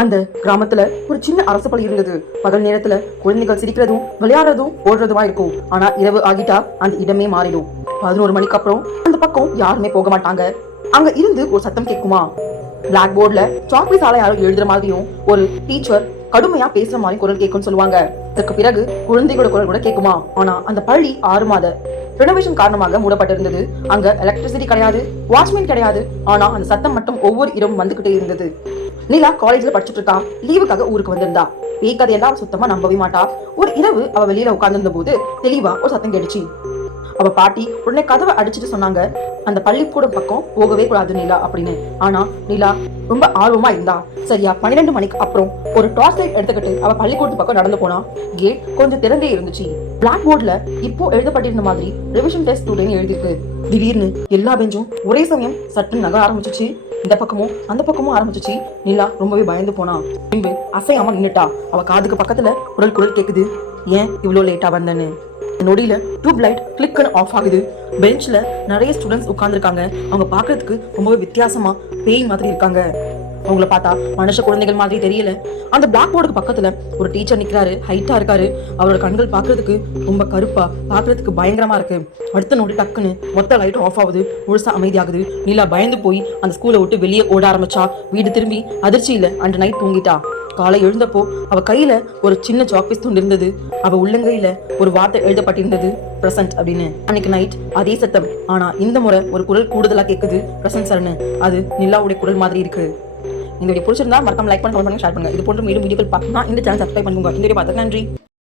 அந்த கிராமத்துல ஒரு சின்ன அரசு பள்ளி இருந்தது. பகல் நேரத்துல குழந்தைகள் சிரிக்கிறதும் விளையாடுறதும் ஓடுறதுமா இருக்கும். ஆனா இரவு ஆகிட்டா அந்த இடமே மாறிடும். 11 மணிக்கு அப்புறம் அந்த பக்கம் யாருமே போக மாட்டாங்க. அங்க இருந்து ஒரு சத்தம் கேட்குமா. பிளாக் போர்ட்ல சாக்பீஸால யாரும் எழுதுற மாதிரியும் ஒரு டீச்சர் கடுமையா பேசுற மாதிரி குரல் கேட்கும்னு சொல்லுவாங்க. இதற்கு பிறகு குழந்தைகளோட குரல் கூட கேட்குமா. ஆனா அந்த பள்ளி 6 மாத ரெனோவேஷன் காரணமாக மூடப்பட்டிருந்தது. அங்க எலக்ட்ரிசிட்டி கிடையாது, வாட்ச்மேன் கிடையாது. ஆனா அந்த சத்தம் மட்டும் ஒவ்வொரு இரவும் வந்துகிட்டே இருந்தது. நிலா காலேஜ்ல படிச்சுட்டு இருக்கா. லீவுக்காக ஊருக்கு வந்திருந்தா. பேய் கதையெல்லாம் சுத்தமா நம்பவே மாட்டா. ஒரு இரவு அவ வெளியில உட்கார்ந்திருந்த போது தெளிவா ஒரு சத்தம் கேட்டுச்சு. அவ பாட்டி உடனே கதவை அடிச்சுட்டு சொன்னாங்க, அந்த பள்ளிக்கூடம் பக்கம் போகவே கூடாது நிலா அப்படின்னு. ஆனா நிலா ரொம்ப ஆர்வமா இருந்தா. சரியா 12 மணிக்கு அப்புறம் ஒரு டார்ச் லைட் எடுத்துக்கிட்டு அவ பள்ளிக்கூடத்து பக்கம் நடந்து போனா. கேட் கொஞ்சம் திறந்தே இருந்துச்சு. பிளாக் போர்ட்ல இப்போ எழுதப்பட்டிருந்த மாதிரி ரிவிஷன் டெஸ்ட் ஸ்டூடெண்ட் எழுதிருக்கு. திடீர்னு எல்லா பெஞ்சும் ஒரே சமயம் சட்டுன்னு நக ஆரம்பிச்சிச்சு. இந்த பக்கமும் அந்த பக்கமும் ஆரம்பிச்சிச்சு. நிலா ரொம்பவே பயந்து போனா. பின்பு அசையாம நின்னுட்டா. அவ காதுக்கு பக்கத்துல குரல் கேக்குது, ஏன் இவ்வளவு லேட்டா வந்தேன்னு. நொடியில டியூப் லைட் கிளிக்னு ஆஃப் ஆகுது. பெஞ்ச்ல நிறைய ஸ்டூடெண்ட்ஸ் உட்கார்ந்துருக்காங்க. அவங்க பாக்குறதுக்கு ரொம்பவே வித்தியாசமா பேய் மாதிரி இருக்காங்க. அவங்கள பார்த்தா மனுஷ குழந்தைகள் மாதிரி தெரியல. அந்த பிளாக் போர்டுக்கு பக்கத்துல ஒரு டீச்சர் நிக்கிறாரு. ஹைட்டா இருக்காரு. அவரோட கண்கள் பாக்குறதுக்கு ரொம்ப கருப்பா, பாக்குறதுக்கு பயங்கரமா இருக்கு. அடுத்த நோடி டக்குன்னு மொத்த லைட்டும் ஆஃப் ஆகுது. முழுசா அமைதியாகுது. நிலா பயந்து போய் அந்த ஸ்கூலை விட்டு வெளியே ஓட ஆரம்பிச்சா. வீடு திரும்பி அதிர்ச்சியில அன்று நைட் தூங்கிட்டா. காலை எழுந்தப்போ அவ கையில ஒரு சின்ன சாக்பீஸ் துண்டு இருந்தது. அவ உள்ளங்கையில ஒரு வார்த்தை எழுதப்பட்டிருந்தது, பிரசன்ட் அப்படின்னு. அன்னைக்கு நைட் அதே சத்தம். ஆனா இந்த முறை ஒரு குரல் கூடுதலா கேக்குது, பிரசன்ட் சரணு. அது நிலாவுடைய குரல் மாதிரி இருக்கு. இந்த வீடியோ பிடிச்சிருந்தா மறக்காம லைக் பண்ணி, கமெண்ட் பண்ணுங்க, ஷேர் பண்ணுங்க. இது போன்ற மேலும் வீடியோக்கள் பார்க்கணும்னா இந்த சேனல் சப்ஸ்கிரைப் பண்ணுங்க. இந்த வீடியோ பார்த்து நன்றி.